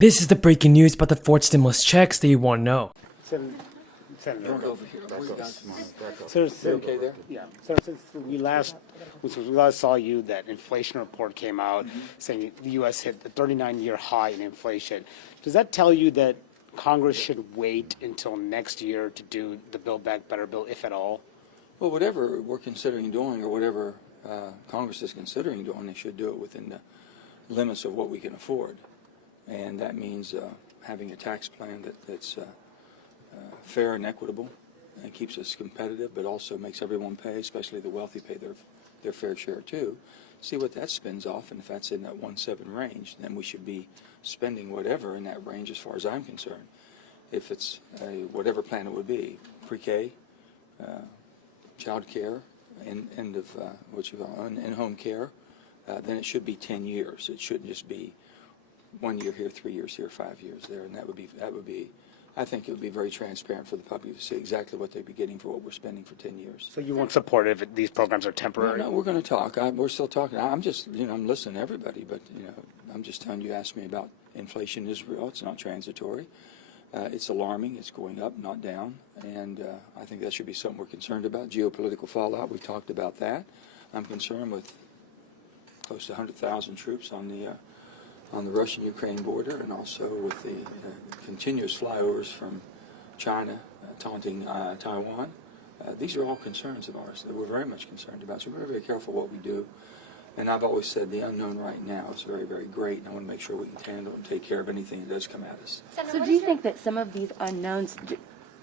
This is the breaking news about the fourth stimulus checks that you want to know. Senator, Over here. So, Okay there? yeah. So since we last saw you, that inflation report came out saying the U.S. hit the 39-year high in inflation. Does that tell you that Congress should wait until next year to do the Build Back Better bill, if at all? Well, whatever we're considering doing, or whatever Congress is considering doing, they should do it within the limits of what we can afford. And that means having a tax plan that's fair and equitable and keeps us competitive, but also makes everyone pay, especially the wealthy, pay their fair share too. See what that spins off, and if that's in that 1.7 range, then we should be spending whatever in that range as far as I'm concerned. If it's whatever plan it would be, pre-K, child care, end of in-home care, then it should be 10 years. It shouldn't just be 1 year here, 3 years here, 5 years there, and that would be. I think it would be very transparent for the public to see exactly what they'd be getting for what we're spending for 10 years. So you won't support it if these programs are temporary? No, we're going to talk. We're still talking. I'm just, I'm listening to everybody, but I'm just telling you. Ask me about inflation is real. It's not transitory. It's alarming. It's going up, not down, and I think that should be something we're concerned about. Geopolitical fallout. We've talked about that. I'm concerned with close to 100,000 troops on the Russian-Ukraine border, and also with the continuous flyovers from China taunting Taiwan. These are all concerns of ours that we're very much concerned about. So we're very careful what we do. And I've always said the unknown right now is very, very great, and I want to make sure we can handle and take care of anything that does come at us. So do you think that some of these unknowns,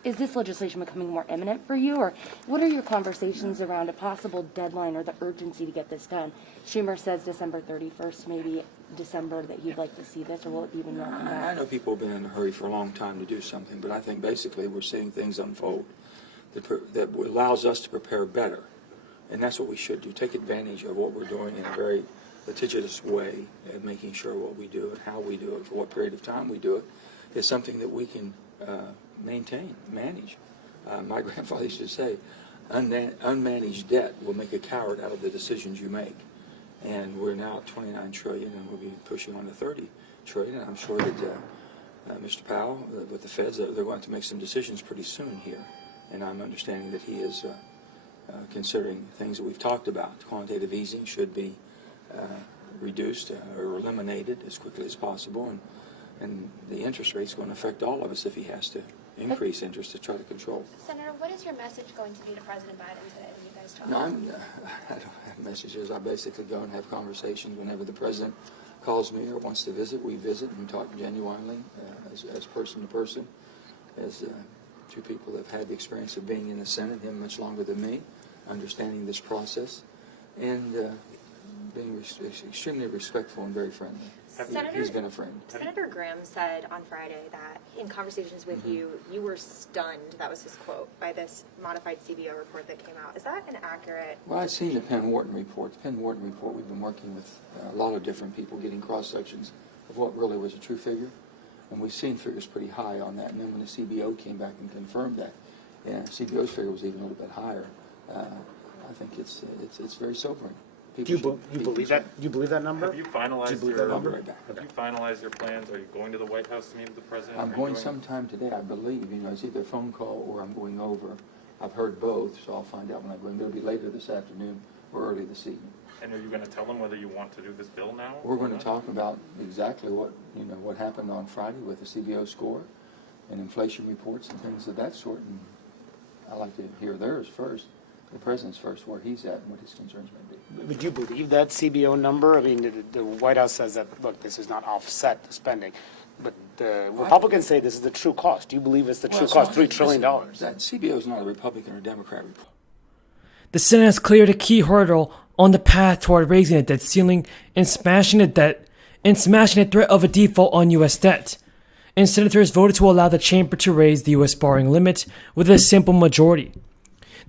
is this legislation becoming more imminent for you, or what are your conversations around a possible deadline or the urgency to get this done? Schumer says December 31st, maybe December, that he'd like to see this, or will it be even more than that? I know people have been in a hurry for a long time to do something, but I think basically we're seeing things unfold that allows us to prepare better. And that's what we should do, take advantage of what we're doing in a very litigious way, and making sure what we do and how we do it, for what period of time we do it, is something that we can manage. My grandfather used to say, unmanaged debt will make a coward out of the decisions you make. And we're now at 29 trillion, and we'll be pushing on to 30 trillion. And I'm sure that Mr. Powell, with the Feds, they're going to make some decisions pretty soon here. And I'm understanding that he is considering things that we've talked about. Quantitative easing should be reduced or eliminated as quickly as possible, and the interest rate's going to affect all of us if he has to increase interest to try to control. Senator, what is your message going to be to President Biden today when you guys talk? No, I don't have messages. I basically go and have conversations whenever the president calls me or wants to visit. We visit and talk genuinely as person to person, as two people that have had the experience of being in the Senate, him much longer than me, understanding this process, and being extremely respectful and very friendly. He's been a friend. Senator Graham said on Friday that in conversations with you, you were stunned, that was his quote, by this modified CBO report that came out. Is that an accurate? Well, I've seen the Penn Wharton report. The Penn Wharton report, we've been working with a lot of different people, getting cross-sections of what really was a true figure. And we've seen figures pretty high on that. And then when the CBO came back and confirmed that, CBO's figure was even a little bit higher. I think it's very sobering. Do you believe that? Do you believe that number? Have you finalized your plans? Are you going to the White House to meet with the president? I'm going sometime today, I believe. It's either a phone call or I'm going over. I've heard both, so I'll find out when I'm going. It'll be later this afternoon or early this evening. And are you going to tell them whether you want to do this bill now? We're going to talk about exactly what happened on Friday with the CBO score and inflation reports and things of that sort. And I'd like to hear theirs first, the president's first, where he's at and what his concerns may be. Would you believe that CBO number? I mean, the White House says that, look, this is not offset the spending. But the Republicans say this is the true cost. Do you believe it's the true cost, $3 trillion? That CBO is not a Republican or Democrat report. The Senate has cleared a key hurdle on the path toward raising a debt ceiling and smashing the threat of a default on U.S. debt. And senators voted to allow the chamber to raise the U.S. borrowing limit with a simple majority.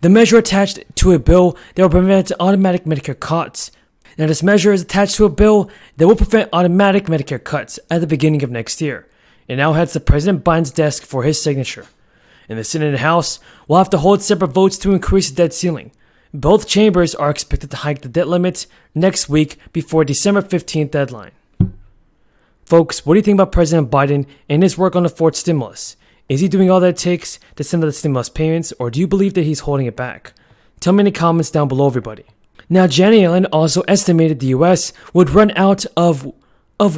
The measure attached to a bill that will prevent automatic Medicare cuts. Now, this measure is attached to a bill that will prevent automatic Medicare cuts at the beginning of next year. It now heads to President Biden's desk for his signature. And the Senate and House will have to hold separate votes to increase the debt ceiling. Both chambers are expected to hike the debt limit next week before December 15th deadline. Folks, what do you think about President Biden and his work on the fourth stimulus? Is he doing all that it takes to send out the stimulus payments, or do you believe that he's holding it back? Tell me in the comments down below, everybody. Now, Janet Yellen also estimated the US would run out of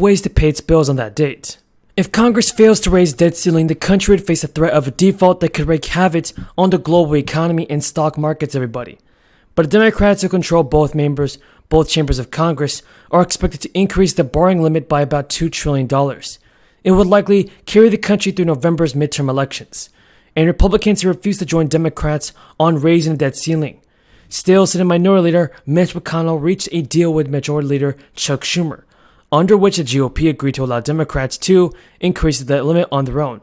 ways to pay its bills on that date. If Congress fails to raise debt ceiling, the country would face a threat of a default that could wreak havoc on the global economy and stock markets, everybody. But the Democrats who control both chambers of Congress are expected to increase the borrowing limit by about $2 trillion. It would likely carry the country through November's midterm elections. And Republicans refuse to join Democrats on raising the debt ceiling. Still, Senate Minority Leader Mitch McConnell reached a deal with Majority Leader Chuck Schumer, under which the GOP agreed to allow Democrats to increase the debt limit on their own.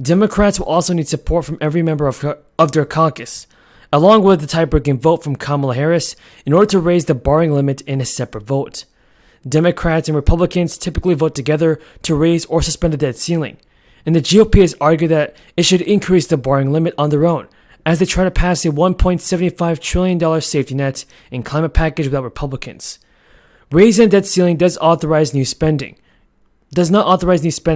Democrats will also need support from every member of their caucus, along with the tie-breaking vote from Kamala Harris in order to raise the borrowing limit in a separate vote. Democrats and Republicans typically vote together to raise or suspend the debt ceiling, and the GOP has argued that it should increase the borrowing limit on their own as they try to pass a $1.75 trillion safety net and climate package without Republicans. Raising the debt ceiling does not authorize new spending,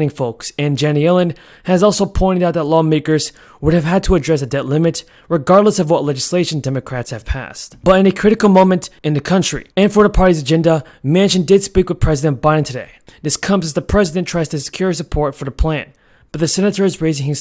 folks, and Janet Yellen has also pointed out that lawmakers would have had to address a debt limit regardless of what legislation Democrats have passed. But in a critical moment in the country and for the party's agenda, Manchin did speak with President Biden today. This comes as the president tries to secure support for the plan, but the senator is raising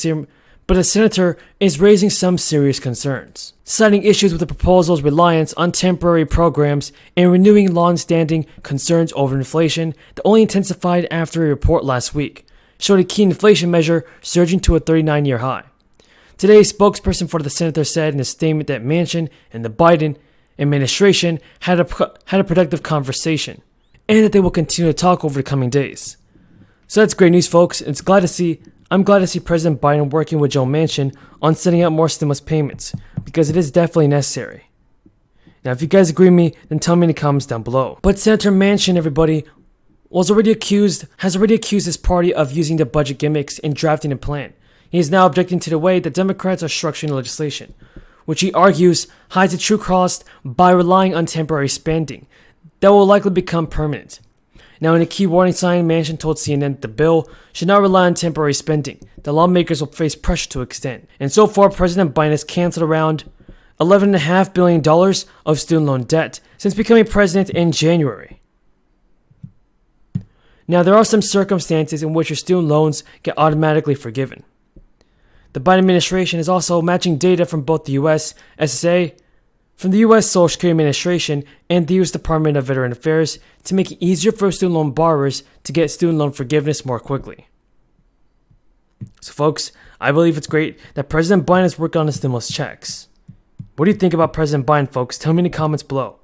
some serious concerns, citing issues with the proposal's reliance on temporary programs and renewing long-standing concerns over inflation that only intensified after a report last week showed a key inflation measure surging to a 39-year high. Today, a spokesperson for the senator said in a statement that Manchin and the Biden administration had a productive conversation and that they will continue to talk over the coming days. So that's great news, folks. I'm glad to see President Biden working with Joe Manchin on sending out more stimulus payments, because it is definitely necessary. Now, if you guys agree with me, then tell me in the comments down below. But Senator Manchin, everybody, has already accused his party of using the budget gimmicks in drafting a plan. He is now objecting to the way that Democrats are structuring the legislation, which he argues hides the true cost by relying on temporary spending that will likely become permanent. Now, in a key warning sign, Manchin told CNN that the bill should not rely on temporary spending. The lawmakers will face pressure to extend. And so far, President Biden has canceled around $11.5 billion of student loan debt since becoming president in January. Now, there are some circumstances in which your student loans get automatically forgiven. The Biden administration is also matching data from both the U.S. SSI, from the U.S. Social Security Administration, and the U.S. Department of Veteran Affairs to make it easier for student loan borrowers to get student loan forgiveness more quickly. So, folks, I believe it's great that President Biden is working on the stimulus checks. What do you think about President Biden, folks? Tell me in the comments below.